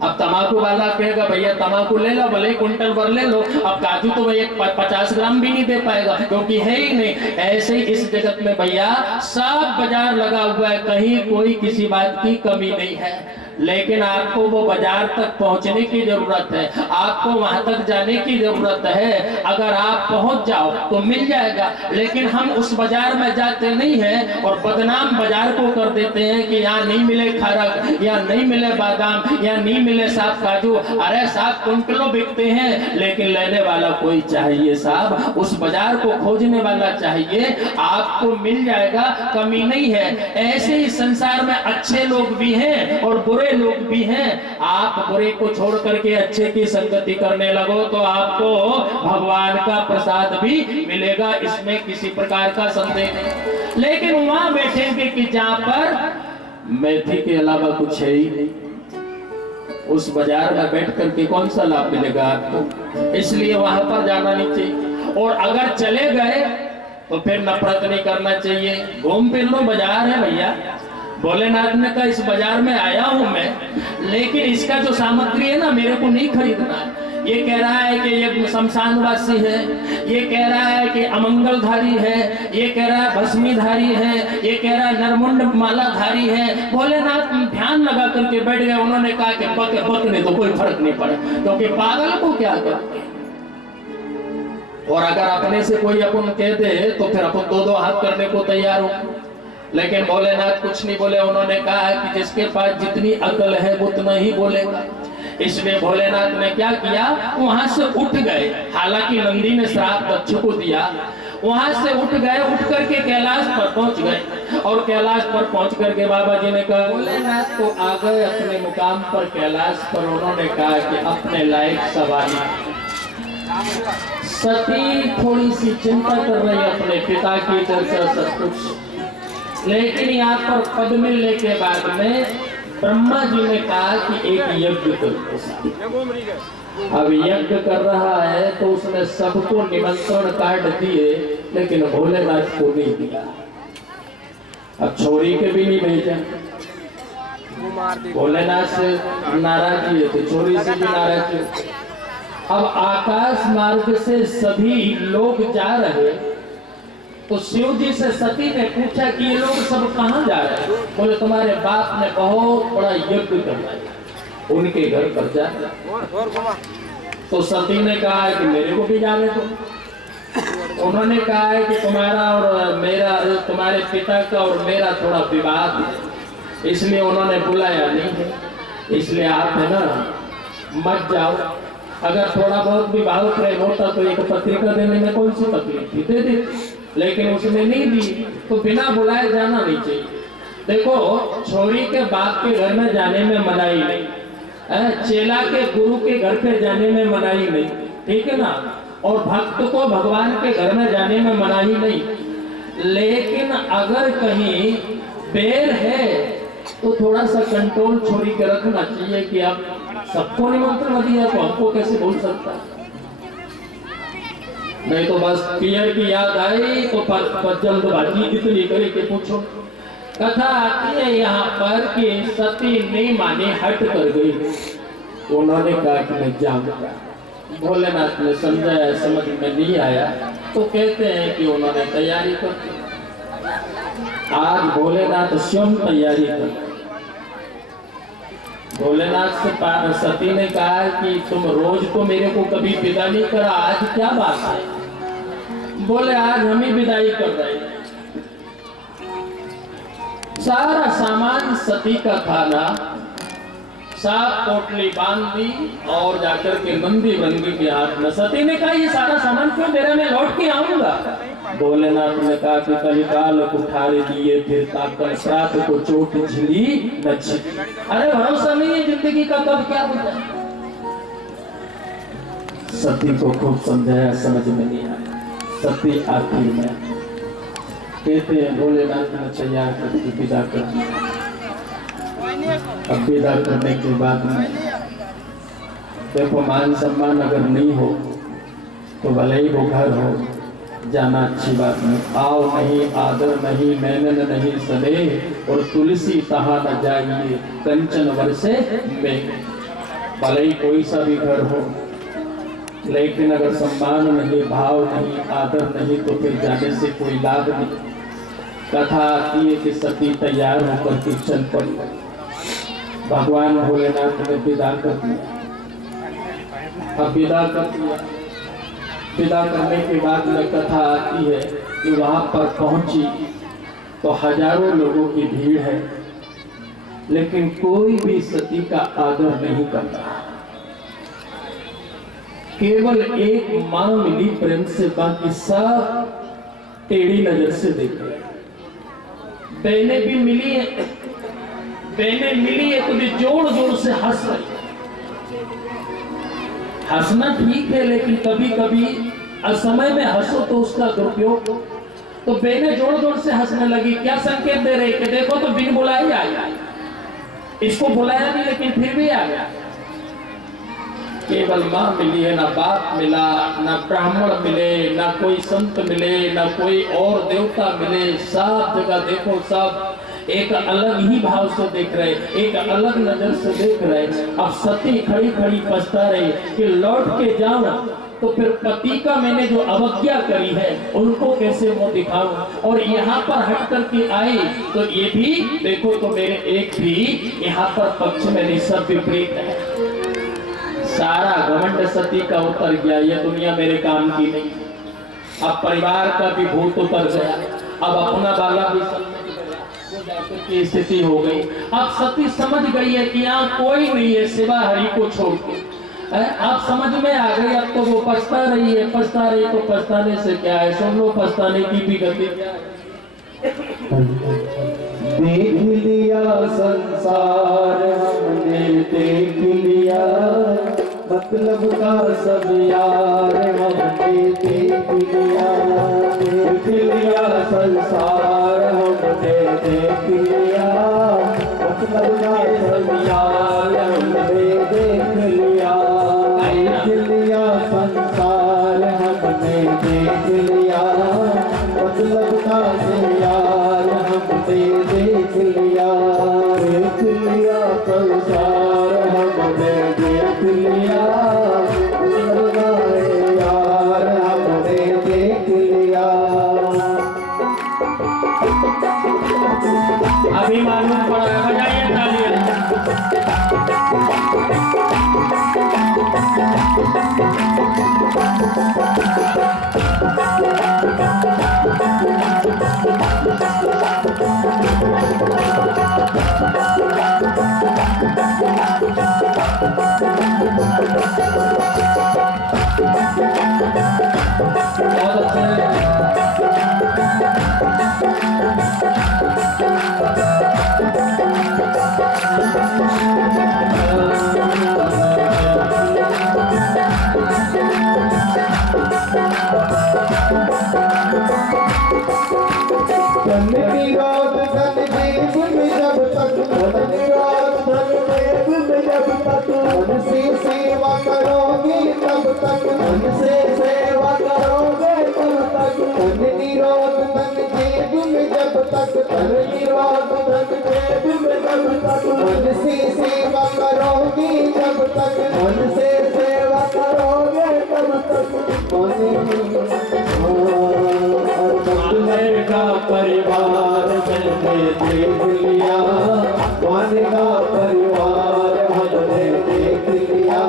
अब तमाकू वाला कहेगा भैया तमाकू ले लो, भले कुंटल भर ले लो, अब काजू तो भैया 50 ग्राम भी नहीं दे पाएगा, क्योंकि है ही नहीं। ऐसे ही इस जगत में भैया सब बाजार लगा हुआ है, कहीं कोई किसी बात की कमी नहीं है, लेकिन आपको वो बाजार तक पहुंचने की जरूरत है, आपको वहां तक जाने की जरूरत है। अगर आप पहुंच जाओ तो मिल जाएगा, लेकिन हम उस बाजार में जाते नहीं हैं और बदनाम बाजार को कर देते हैं कि यहाँ नहीं मिले खारक, यहाँ नहीं मिले बादाम, यहाँ नहीं मिले साफ काजू। अरे साफ कुंटलों बिकते हैं, लेकिन लेने वाला कोई चाहिए साहब, उस बाजार को खोजने वाला चाहिए, आपको मिल जाएगा, कमी नहीं है। ऐसे ही संसार में अच्छे लोग भी हैं और बुरे लोग भी हैं। आप बुरे को छोड़ करके अच्छे की संगति करने लगो तो आपको भगवान का प्रसाद भी मिलेगा, इसमें किसी प्रकार का संदेह नहीं। लेकिन वहां बैठेंगे कि जहां पर मेथी के अलावा कुछ है ही नहीं, उस बाजार में बैठ करके कौन सा लाभ मिलेगा आपको, इसलिए वहां पर जाना नहीं चाहिए। और अगर चले गए तो फिर नफरत नहीं करना चाहिए, घूम फिर लो, बाजार है भैया। भोलेनाथ ने कहा इस बाजार में आया हूं मैं, लेकिन इसका जो सामग्री है ना मेरे को नहीं खरीदना है। ये कह रहा है कि ये शमशानवासी है, ये कह रहा है कि अमंगलधारी है, ये कह रहा है भस्मीधारी है, ये कह रहा है नरमुंड मालाधारी है। भोलेनाथ ध्यान लगा करके बैठ गए, उन्होंने कहा कि पकने तो कोई फर्क नहीं पड़ा, क्योंकि पागल को क्या करते। और अगर अपने से कोई अपन कह दे तो फिर अपन दो हाथ करने को तैयार हो, लेकिन भोलेनाथ कुछ नहीं बोले। उन्होंने कहा कि जिसके पास जितनी अकल है उतना ही बोलेगा। इसलिए भोलेनाथ ने क्या किया, वहां से उठ गए। हालांकि नंदी ने श्राप दक्ष को दिया, वहां से उठ गए, उठ करके कैलाश पर पहुंच गए। और कैलाश पर पहुंच करके बाबा जी ने कहा भोलेनाथ तो आ गए अपने मुकाम पर कैलाश पर। उन्होंने कहा कि अपने लायक सवारी। सती थोड़ी सी चिंता कर रही अपने पिता की चर्चा सब कुछ, लेकिन यहाँ पर पद मिलने के बाद में ब्रह्मा जी ने कहा कि एक यज्ञ करो। अब यज्ञ कर रहा है तो उसने सबको निमंत्रण कार्ड दिए, लेकिन भोलेनाथ को नहीं दिया। अब छोरी के भी नहीं भेजा, भोलेनाथ से नाराज थे, छोरी से भी नाराज थे। अब आकाश मार्ग से सभी लोग जा रहे, तो शिव जी से सती ने पूछा कि ये लोग सब कहां जा रहे हैं। बोले तुम्हारे बाप ने बहुत बड़ा यज्ञ करना है, उनके घर पर जा। तो सती ने कहा है कि मेरे को भी जाने दो। उन्होंने कहा है कि तुम्हारा और मेरा, तुम्हारे पिता का और मेरा थोड़ा विवाद है, इसलिए उन्होंने बुलाया नहीं है। इसलिए आप है ना मत जाओ। अगर थोड़ा बहुत भी भाव प्रेम होता तो एक पत्रिका देने में कौन सी तकलीफ थी, दे देती, लेकिन उसने नहीं दी। तो बिना बुलाए जाना नहीं चाहिए। देखो, छोरी के बाप के घर में जाने में मनाही नहीं, चेला के गुरु के घर पे जाने में मनाही नहीं, ठीक है ना। और भक्त को भगवान के घर में जाने में मनाही नहीं, लेकिन अगर कहीं बेर है तो थोड़ा सा कंट्रोल छोरी के रखना चाहिए कि अब सबको निमंत्रण दिया तो हमको कैसे भूल सकता। नहीं तो बस पियर की याद आई तो जल्दबाजी इतनी करी कि पूछो। कथा आती है यहाँ पर कि सती नहीं मानी, हट कर गई। उन्होंने कहा कि मैं जाऊंगा। भोलेनाथ ने समझाया, समझ में नहीं आया, तो कहते हैं कि उन्होंने तैयारी कर दी। आज भोलेनाथ स्वयं तैयारी कर। भोलेनाथ से सती ने कहा कि तुम रोज तो मेरे को कभी विदा नहीं करा, आज क्या बात है। बोले आज हम ही विदाई कर रहे हैं। सारा सामान सती का खाना साफ पोटली बांध दी और जाकर के नंदी भृंगी के हाथ में। सती ने कहा ये सारा सामान क्यों दे रहा, मैं लौट के आऊंगा। भोलेनाथ ने कहा कि कलिकाल कुठारे दिए फिर ताकल प्रात को चोट झिली न छिली। अरे भरोसा नहीं है जिंदगी का कब क्या होता है। सती को खूब समझाया, समझ में नहीं आया। सती आखिर में कहते हैं भोलेनाथ ने तैयार करके विदा कर दिया। अब विदा करने के बाद में देखो मान सम्मान अगर नहीं हो तो भले ही वो घर हो, जाना अच्छी बात नहीं। आओ नहीं, आदर नहीं, मैनन नहीं सने, और तुलसी तहा न जाइए कंचन वर्षे में। भले ही कोई सा भी घर हो, लेकिन अगर सम्मान नहीं, भाव नहीं, आदर नहीं तो फिर जाने से कोई लाभ नहीं। कथा आती है कि सती तैयार होकर के चल पड़ी। भगवान भोलेनाथ ने विदा कर दिया। अब विदा कर दिया, विदा करने के बाद में कथा आती है कि वहां पर पहुंची तो हजारों लोगों की भीड़ है, लेकिन कोई भी सती का आदर नहीं करता। केवल एक मां मिली प्रेम से, बाकी सब टेढ़ी नजर से देख रहे। बहनें भी मिली है, बहनें मिली है तो भी जोर जोर से हंस रही। हंसना ठीक है, लेकिन कभी कभी असमय में हंसो तो उसका दुरुपयोग। तो बहनें जोर जोर से हंसने लगी। क्या संकेत दे रही कि देखो तो बिन बुलाए ही आ गया, इसको बुलाया नहीं लेकिन फिर भी आ गया। केवल मां मिली है, ना बाप मिला, ना ब्राह्मण मिले, ना कोई संत मिले, ना कोई और देवता मिले। सब जगह देखो सब एक अलग ही भाव से देख रहे, एक अलग नजर से देख रहे। अब सती खड़ी खड़ी पछता रही कि लौट के जाऊं तो फिर पति का मैंने जो अवज्ञा करी है उनको कैसे मुंह दिखाऊं। और यहाँ पर हट कर के आई तो ये भी देखो तो मेरे एक भी यहाँ पर पक्ष में नहीं, सब विपरीत है। सारा घमंड सती का उतर गया, ये दुनिया मेरे काम की नहीं। अब परिवार का भी भूत उतर गया, अब अपना बाला भी की स्थिति हो गई। अब सती समझ गई है कि यहाँ कोई नहीं है सिवा हरि को छोड़ के। आप समझ में आ गई। अब तो वो पछता रही है, पछता रही तो पछताने से क्या है, सुन लो पछताने की भी गति क्या है। देख लिया संसार हमने, देख लिया मतलब का सब यार हमने देख लिया। देख लिया संसार हमने देख लिया, मतलब का सब यार हमने देख लिया। देख लिया संसार हमने देख लिया, मतलब का सब यार हमने देख लिया। देख लिया संसार हमने देख लिया, यार हमने देख लिया। अभी मालूम पड़ा है, बजाइए तालियां। बहुत सेवा करोगे तब तक, उनसे सेवा करोगे तब तक। धन निरोध धन जेब में जब तक, धन निरोध धन जेब में जब तक। उनसे सेवा करोगे जब तक, उनसे सेवा करोगे तब तक। का परिवार मैंने देख लिया, वाने का परिवार हमने देख लिया,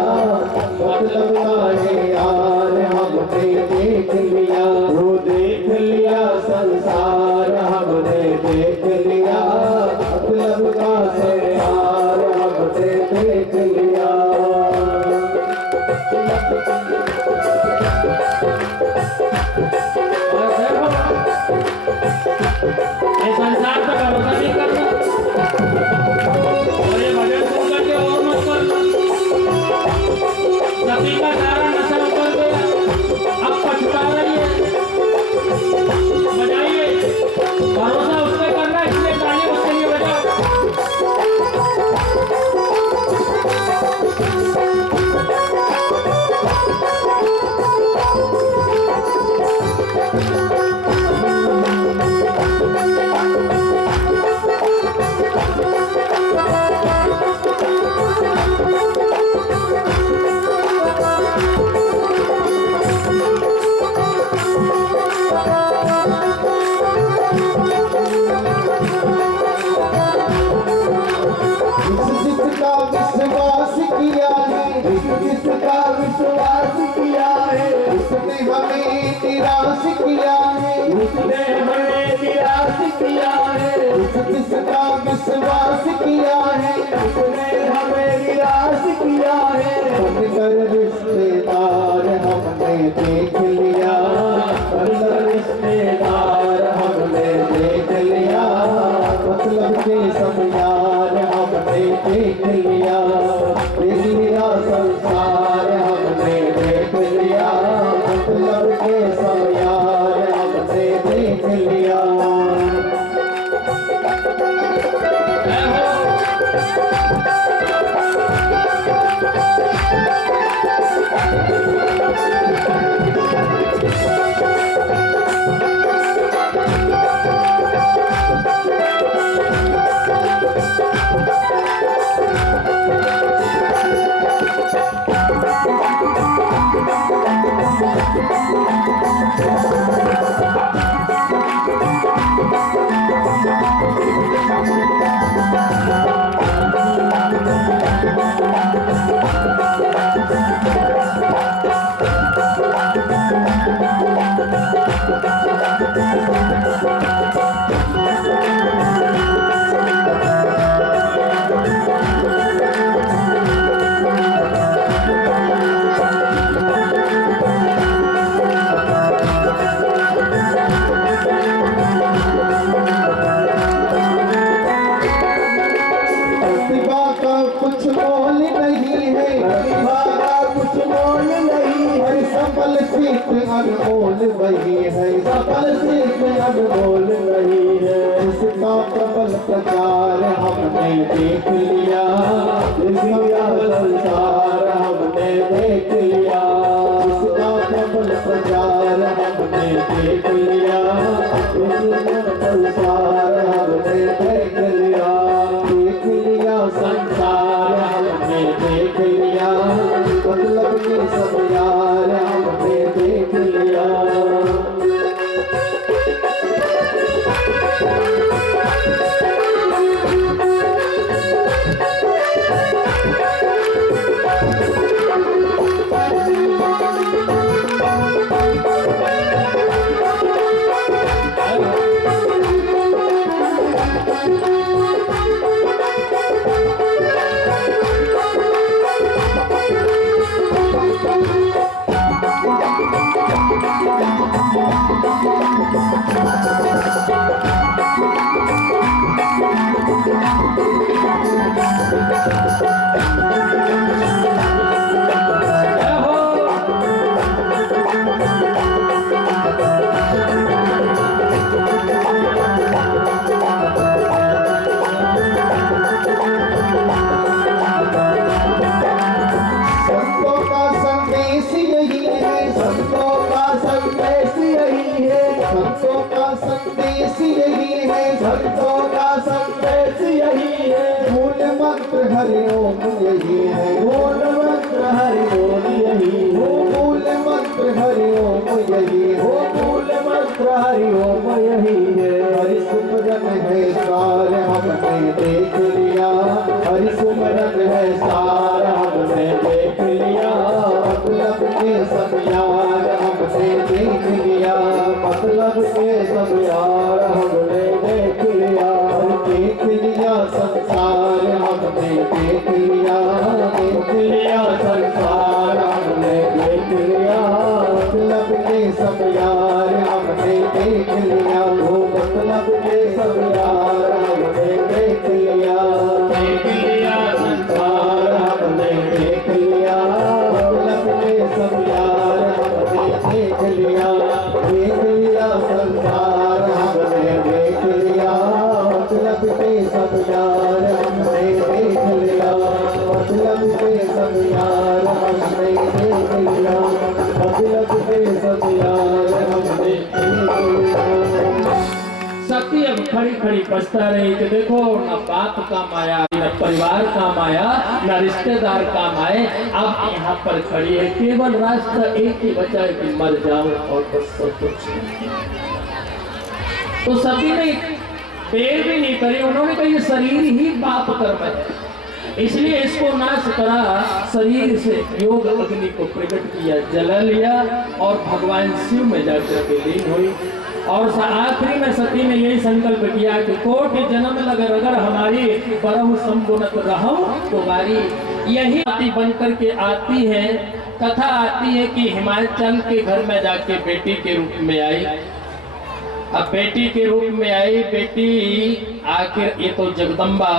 मतलब का है यार हमने देख लिया। वो देख लिया संसार हमने देख लिया, मतलब का है यार हमने देख अनमोल नहीं है। इसका प्रबल प्रचार हमने देख लिया, इसका संसार हमने देख लिया। इसका प्रबल प्रचार हमने देख लिया, इसका संसार हमने देख लिया। देख लिया संसार हमने देख लिया, मतलब ये सब यार हमने देख लिया। संतों का संदेश यही है, संतों का संदेश यही है। मूल मंत्र हरि ओम यही है, मूल मंत्र हरि ओम यही हो। मूल मंत्र हरि ओम यही हो, मूल मंत्र हरि ओम यही है। हरि सुमरन है सार हमने देख लिया, हरि सुमरन है सार हमने देख लिया। मतलब के सब यार हमने देख लिया, मतलब के सब यार हमने देख लिया। देख लिया संसार हमने देख लिया, देख लिया संसार हमने देख लिया। मतलब के सब यार हमने देख लिया, वो मतलब के सब यार हमने देख लिया। देख लिया संसार हमने देख लिया, मतलब के सब यार हमने देख लिया। देख लिया संसार हमने देख लिया, मतलब के सब यार हमने देख लिया। मतलब के सब यार हमने देख लिया, मतलब के सब यार हमने देख लिया। सती अब खड़ी खड़ी पछता रही कि देखो न बाप काम आया, न परिवार काम आया, न रिश्तेदार काम आए। अब यहाँ पर खड़ी है, केवल रास्ता एक ही बचा है कि मर जाओ और बस सब कुछ। तो सती ने देर भी नहीं करी, उन्होंने कहा ये शरीर ही पाप कर्म है, इसलिए इसको नाश करा। शरीर से योग अग्नि को प्रकट किया, जला लिया और भगवान शिव में जाकर के लीन हुई। और आखिरी में सती ने यही संकल्प किया कि कोटि जन्म लगर अगर हमारी परम संगुणत रहूं तुम्हारी। यही आती बन करके आती है, कथा आती है कि हिमाचल के घर में जाके बेटी के रूप में आई। अब बेटी के रूप में आई, बेटी आखिर ये तो जगदम्बा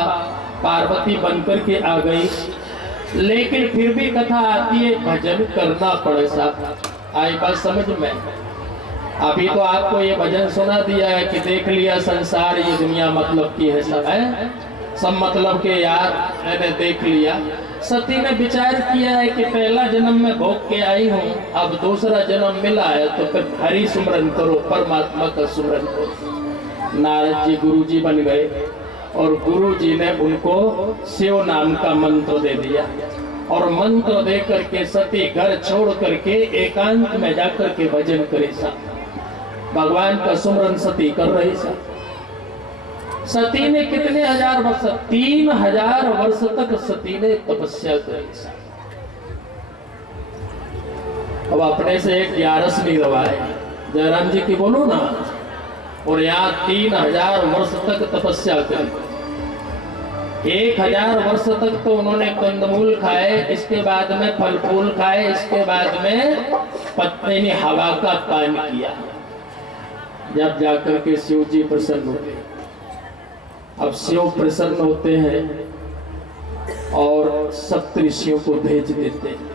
पार्वती बनकर के आ गई, लेकिन फिर भी कथा आती है भजन करना पड़े। साहब आई बात समझ में? अभी तो आपको ये भजन सुना दिया है कि देख लिया संसार ये दुनिया मतलब की है, सब है सब मतलब के यार मैंने देख लिया। सती ने विचार किया है कि पहला जन्म में भोग के आई हूँ, अब दूसरा जन्म मिला है तो फिर हरि सुमरन करो, परमात्मा का सुमरन करो। नारद जी गुरु जी बन गए और गुरु जी ने उनको शिव नाम का मंत्र दे दिया। और मंत्र दे करके सती घर छोड़ करके एकांत में जाकर के भजन करे। सा भगवान का सुमरन सती कर रही। सा सती ने कितने हजार वर्ष, 3000 वर्ष तक सती ने तपस्या करी। अब अपने से एक 11 नहीं रवाए, जयराम जी की बोलो ना। और यहाँ 3000 वर्ष तक तपस्या करी। 1000 वर्ष तक तो उन्होंने कंदमूल खाए, इसके बाद में फल फूल खाए, इसके बाद में पत्नी ने हवा का पान किया। जब जाकर के शिव जी प्रसन्न होते, अब शिव प्रसन्न होते हैं और सप्तऋषियों को भेज देते हैं।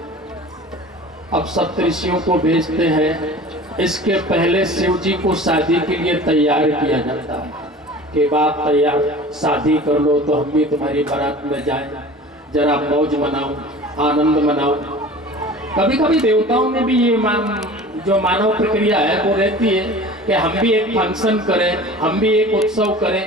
अब सप्तऋषियों को भेजते हैं इसके पहले शिव जी को शादी के लिए तैयार किया जाता है कि बाप तैयार, शादी कर लो तो हम भी तुम्हारी बारात में जाएं, जरा मौज मनाओ, आनंद मनाओ। कभी कभी देवताओं में भी ये जो मानव प्रक्रिया है वो रहती है कि हम भी एक फंक्शन करें, हम भी एक उत्सव करें।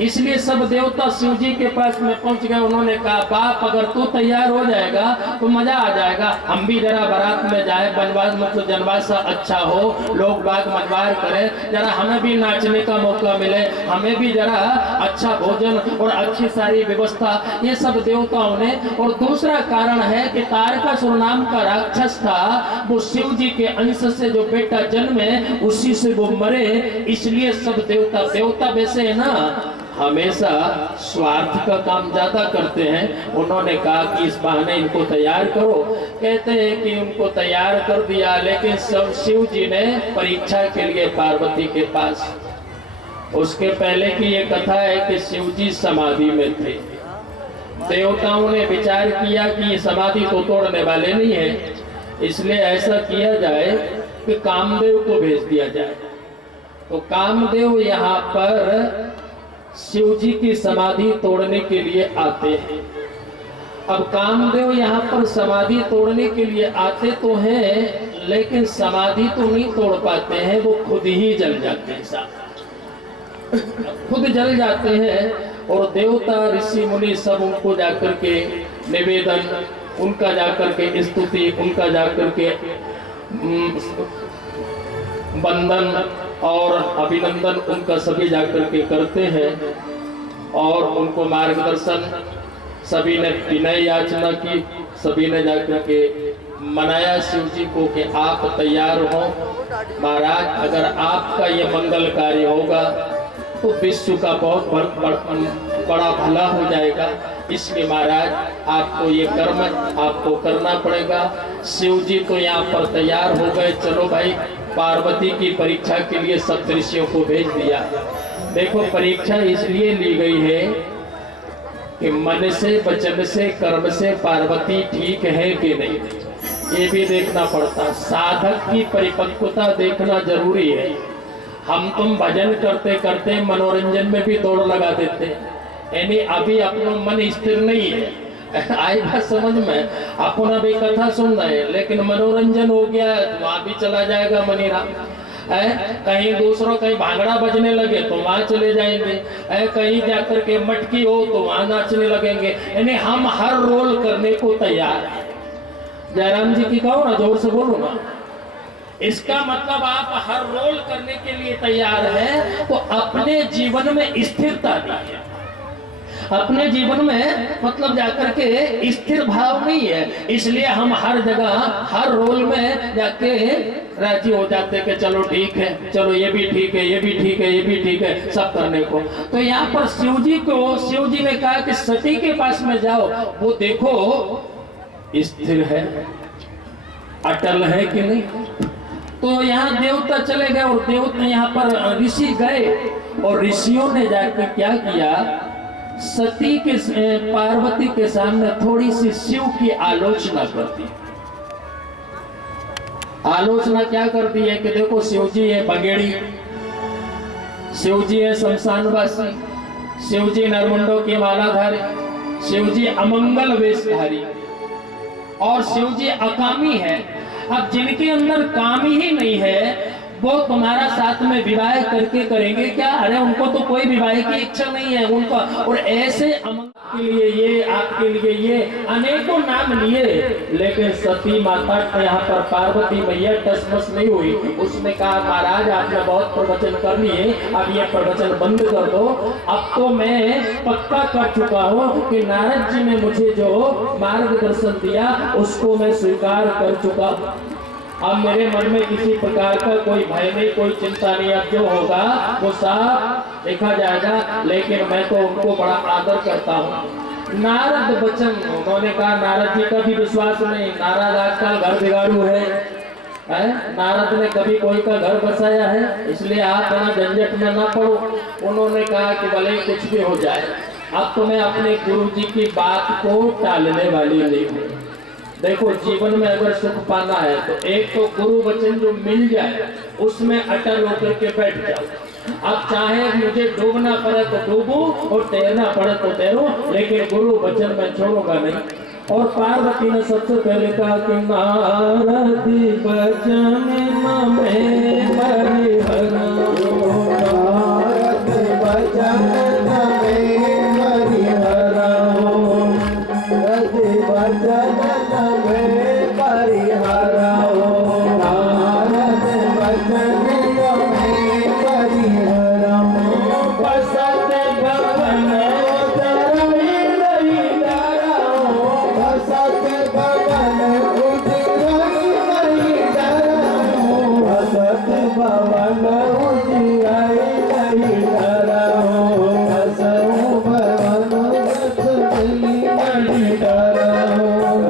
इसलिए सब देवता शिव जी के पास में पहुंच गए। उन्होंने कहा बाप अगर तू तैयार हो जाएगा तो मजा आ जाएगा, हम भी जरा बारात में जाए, बनवास मतलब जनवास अच्छा हो, लोग बाग मजबार करें, जरा हमें भी नाचने का मौका मिले, हमें भी जरा अच्छा भोजन और अच्छी सारी व्यवस्था, ये सब देवताओं ने। और दूसरा कारण है कि तारकासुर नाम का राक्षस था, वो शिव जी के अंश से जो बेटा जन्मे उसी से वो मरे। इसलिए सब देवता वैसे है ना, हमेशा स्वार्थ का काम ज्यादा करते हैं। उन्होंने कहा कि इस बहाने इनको तैयार करो। कहते हैं कि उनको तैयार कर दिया, लेकिन सब शिव जी ने परीक्षा के लिए पार्वती के पास। उसके पहले की ये कथा है कि शिव जी समाधि में थे। देवताओं ने विचार किया कि समाधि तो तोड़ने वाले नहीं है, इसलिए ऐसा किया जाए कि कामदेव को भेज दिया जाए। तो कामदेव यहाँ पर शिव जी की समाधि तोड़ने के लिए आते हैं। अब कामदेव यहाँ पर समाधि तोड़ने के लिए आते तो हैं, लेकिन समाधि तो नहीं तोड़ पाते हैं, वो खुद ही जल जाते हैं, खुद जल जाते हैं। और देवता ऋषि मुनि सब उनको जाकर के निवेदन, उनका जाकर के स्तुति, उनका जाकर के वंदन और अभिनंदन उनका सभी जाकर के करते हैं। और उनको मार्गदर्शन, सभी ने विनय याचना की, सभी ने जाकर के मनाया शिव जी को कि आप तैयार हो महाराज, अगर आपका ये मंगल कार्य होगा तो विश्व का बहुत बड़ा भला हो जाएगा। इसलिए महाराज आपको ये कर्म आपको करना पड़ेगा। शिव जी तो यहाँ पर तैयार हो गए। चलो भाई, पार्वती की परीक्षा के लिए सप्तऋषियों को भेज दिया। देखो, परीक्षा इसलिए ली गई है कि मन से, वचन से, कर्म से पार्वती ठीक है कि नहीं, ये भी देखना पड़ता। साधक की परिपक्वता देखना जरूरी है। हम तुम भजन करते करते मनोरंजन में भी दौड़ लगा देते, यानी अभी अपना मन स्थिर नहीं है। आई बात समझ में? अपन अभी कथा सुन रहे हैं, लेकिन मनोरंजन हो गया तो वहां भी चला जाएगा मनीरा। कहीं दूसरों कहीं भांगड़ा बजने लगे तो वहां चले जाएंगे, कहीं जाकर के मटकी हो तो वहां नाचने लगेंगे। यानी हम हर रोल करने को तैयार है। जयराम जी की कहो ना, जोर से बोलो ना। इसका मतलब आप हर रोल करने के लिए तैयार हैं, तो अपने जीवन में स्थिरता दीजिए। अपने जीवन में मतलब जाकर के स्थिर भाव नहीं है, इसलिए हम हर जगह हर रोल में जाके राजी हो जाते कि चलो ठीक है, चलो ये भी ठीक है, ये भी ठीक है, ये भी ठीक है, सब करने को। तो यहाँ पर शिव जी ने कहा कि सती के पास में जाओ, वो देखो स्थिर है, अटल है कि नहीं। तो यहाँ देवता चले गए और देवता यहाँ पर ऋषि गए, और ऋषियों ने जाकर क्या किया, सती के पार्वती के सामने थोड़ी सी शिव की आलोचना कर दी। आलोचना क्या कर दी है कि देखो, शिव जी है बगेड़ी, शिव जी है शमशानवासी, शिव जी नरमुंडों की मालाधारी, शिव जी अमंगल वेशधारी, और शिव जी अकामी है। अब जिनके अंदर काम ही नहीं है वो तुम्हारा साथ में विवाह करके करेंगे क्या? अरे उनको तो कोई विवाह की इच्छा नहीं है उनका। और ऐसे अमंगल के लिए ये, आपके लिए ये, अनेकों नाम लिए, लेकिन सती माता यहाँ पर पार्वती मैया टसमस नहीं हुई। उसने कहा महाराज आपने बहुत प्रवचन कर लिए, अब ये प्रवचन बंद कर दो। अब तो मैं पक्का कर चुका हूँ कि नारद जी ने मुझे जो मार्गदर्शन दिया उसको मैं स्वीकार कर चुका। अब मेरे मन में किसी प्रकार का कोई भय नहीं, कोई चिंता नहीं। अब जो होगा वो साफ देखा जाएगा। लेकिन मैं तो उनको बड़ा आदर करता हूँ। नारद वचन, उन्होंने कहा नारद जी का भी विश्वास नहीं, नारद आजकल घर बिगाड़ू है। नारद ने कभी कोई का घर बसाया है, इसलिए आप ना झंझट में ना पड़ो। उन्होंने कहा कि भले कुछ भी हो जाए, अब तो मैं अपने गुरु जी की बात को टालने वाली नहीं हूँ। देखो जीवन में अगर सुख पाना है तो एक तो गुरु वचन जो मिल जाए उसमें अटल होकर के बैठ जाओ। अब चाहे मुझे डूबना पड़े तो डूबूं और तैरना पड़े तो तैरूं, लेकिन गुरु वचन मैं छोड़ूंगा नहीं। और पार्वती ने सबसे पहले कहा कि नारद वचन में परिहरो, नारद वचन में परिहरो, नारद वचन में परिहरो, नारद वचन में परिहरो। बसत भवन उतरहि नहीं डरो, बसत भवन उजियाई नहीं डरो, बसत भवन उजियाई नहीं डरो, बसहु भवन उजियाई नहीं डरो।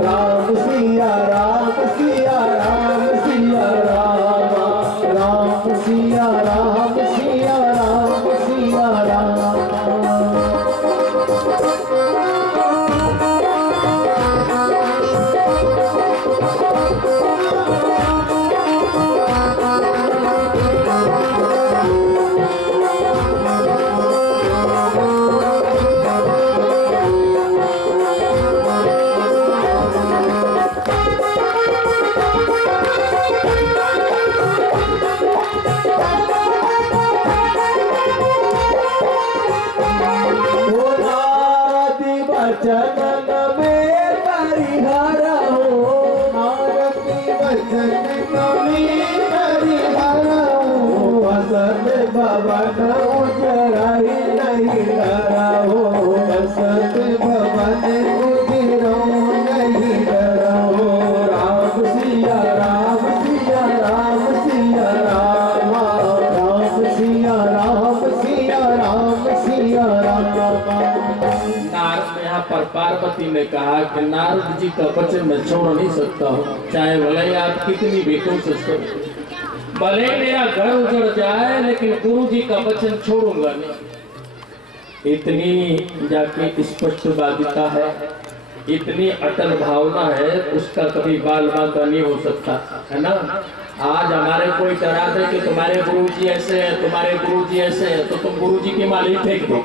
राम सिया राम सिया राम सिया राम, राम सिया राम सिया राम सिया राम। वचन में परिहरो, नारद वचन में परिहरो, बसत भवन उजराई नहीं डरो, बसत भवन उजरो नहीं डरो। राम सिया राम सिया राम सिया राम, राम सिया राम सिया राम सिया राम। नारद ने यहाँ पर पार्वती ने कहा कि नारद जी का वचन मैं छोड़ नहीं सकता हूँ, चाहे भले आप कितनी भी कोशिश करो, भले मेरा घर उजड़ जाए, लेकिन गुरु जी का वचन छोड़ूंगा नहीं। इतनी जाके स्पष्टवादिता है, इतनी अटल भावना है, उसका कभी बाल बांका नहीं हो सकता है ना। आज हमारे कोई डरा दे कि तुम्हारे गुरु जी ऐसे हैं, तुम्हारे गुरु जी ऐसे हैं, तो तुम गुरु जी की माली फेंक दो।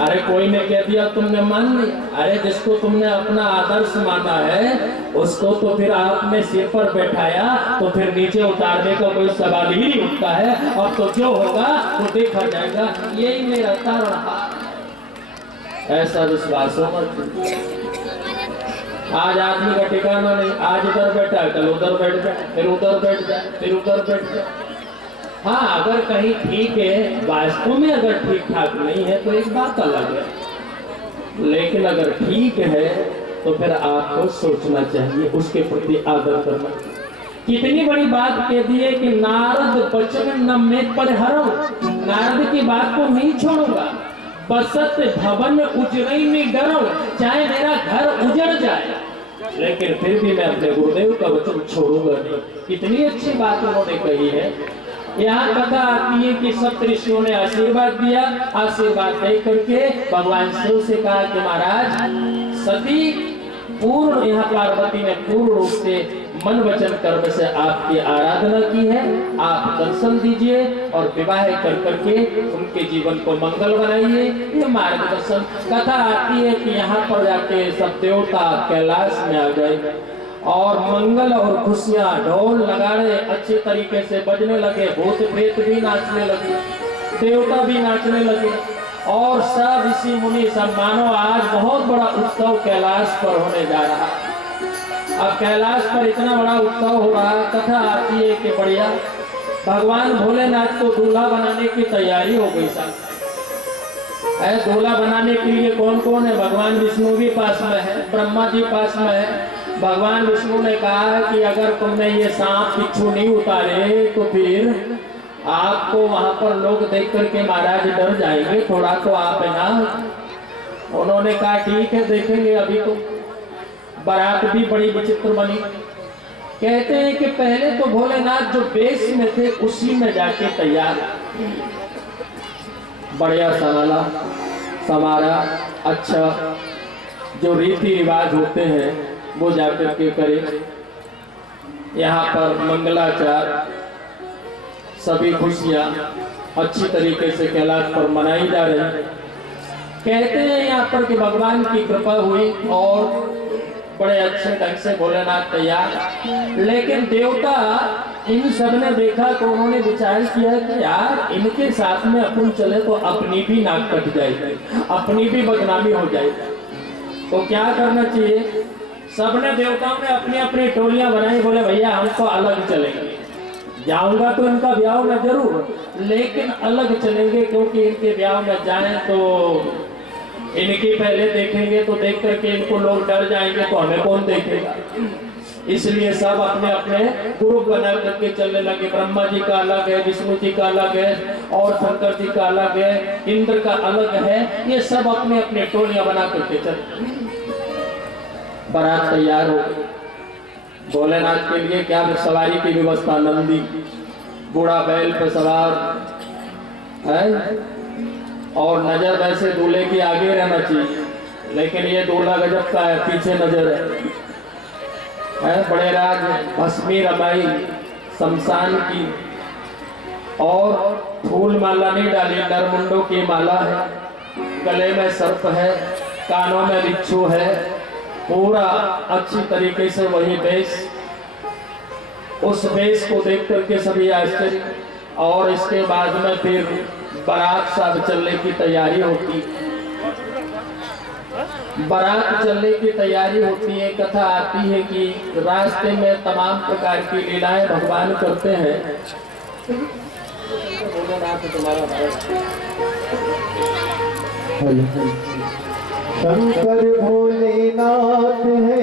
अरे कोई ने कह दिया तुमने मान लिया, अरे जिसको तुमने अपना आदर्श माना है उसको तो फिर आपने सिर पर बैठाया, तो फिर नीचे उतारने का कोई सवाल ही नहीं उठता है। और तो जो होगा वो देखा जाएगा, यही मेरा तारणहार, ऐसा विश्वास होना चाहिए। आज आदमी का ठिकाना नहीं, आज इधर बैठा है कल उधर बैठ जाए, फिर उधर बैठ जाए, फिर उधर बैठ जाए। हाँ, अगर कहीं ठीक है, वास्तव में अगर ठीक ठाक नहीं है तो एक बात अलग है, लेकिन अगर ठीक है तो फिर आपको सोचना चाहिए, उसके प्रति आदर करना। कितनी बड़ी बात कह दी है कि नारद वचन न में परिहरो, नारद की बात को नहीं छोड़ूंगा। बसत भवन उजरई में डरो, चाहे मेरा घर उजड़ जाए, लेकिन फिर भी मैं अपने गुरुदेव का वचन छोड़ूंगा नहीं। कितनी अच्छी बात उन्होंने कही है। यहाँ कथा आती है कि सब ऋषियों ने आशीर्वाद दिया, आशीर्वाद दे करके भगवान शिव से कहा कि महाराज सती पूर्ण, यहाँ पार्वती ने पूर्ण रूप से मन वचन कर्म से आपकी आराधना की है, आप दर्शन दीजिए और विवाह कर करके उनके जीवन को मंगल बनाइए। ये मार्गदर्शन। कथा आती है कि यहाँ पर जाके सब देवता कैलाश में आ गए और मंगल और खुशियां, ढोल नगाड़े अच्छे तरीके से बजने लगे, भूत प्रेत भी नाचने लगे, देवता भी नाचने लगे और सब ऋषि मुनि सब मानो आज बहुत बड़ा उत्सव कैलाश पर होने जा रहा है। अब कैलाश पर इतना बड़ा उत्सव हो रहा है, कथा आती है कि बढ़िया भगवान भोलेनाथ को दूल्हा बनाने की तैयारी हो गई। सब दूल्हा बनाने के लिए कौन कौन है? भगवान विष्णु भी पास में है, ब्रह्मा जी पास में है। भगवान विष्णु ने कहा कि अगर तुमने ये सांप बिच्छू नहीं उतारे तो फिर आपको वहां पर लोग देख करके महाराज डर जाएंगे, थोड़ा तो आप है ना। उन्होंने कहा ठीक है देखेंगे। अभी तो बारात भी बड़ी विचित्र बनी। कहते हैं कि पहले तो भोलेनाथ जो वेश में थे उसी में जाके तैयार, बढ़िया समारा अच्छा जो रीति रिवाज होते हैं वो जाकर के करें। यहाँ पर मंगलाचार सभी खुशियाँ अच्छी तरीके से कैलाश पर मनाई जा रही है। कहते हैं यहाँ पर कि भगवान की कृपा हुई और बड़े अच्छे ढंग से भोलेनाथ तैयार। लेकिन देवता इन सब ने देखा तो उन्होंने विचार किया कि यार इनके साथ में अपन चले तो अपनी भी नाक कट जाएगी, अपनी भी बदनामी हो जाएगी। तो क्या करना चाहिए? सबने देवताओं ने अपनी अपनी टोलियां बनाई। बोले भैया हम तो अलग चलेंगे, जाऊंगा तो इनका ब्याह में जरूर, लेकिन अलग चलेंगे, क्योंकि इनके ब्याह में जाएं तो इनकी पहले देखेंगे तो देख करके इनको लोग डर जाएंगे, तो हमें कौन देखेगा। इसलिए सब अपने अपने ग्रुप बना करके चलने लगे। ब्रह्मा जी का अलग है, विष्णु जी का अलग है, और शंकर जी का अलग है, इंद्र का अलग है। ये सब अपने अपने टोलियां बना करके चले। बारात तैयार हो गई। भोलेनाथ के लिए क्या सवारी की व्यवस्था, नंदी बूढ़ा बैल पर सवार है, और नजर वैसे दूल्हे की आगे रहना चाहिए, लेकिन ये दूल्हा गजब का है, पीछे नजर है। बड़े राज भस्मी रमाई शमशान की, और फूल माला नहीं डाली, नरमुंडों की माला है, गले में सर्प है, कानों में बिच्छू है, पूरा अच्छी तरीके से वही वेश। उस वेश को देख करके सभी आश्चर्य। और इसके बाद में फिर बारात सब चलने की तैयारी होती, बारात चलने की तैयारी होती है। कथा आती है कि रास्ते में तमाम प्रकार की लीलाएं भगवान करते हैं। शंकर भोलेनाथ है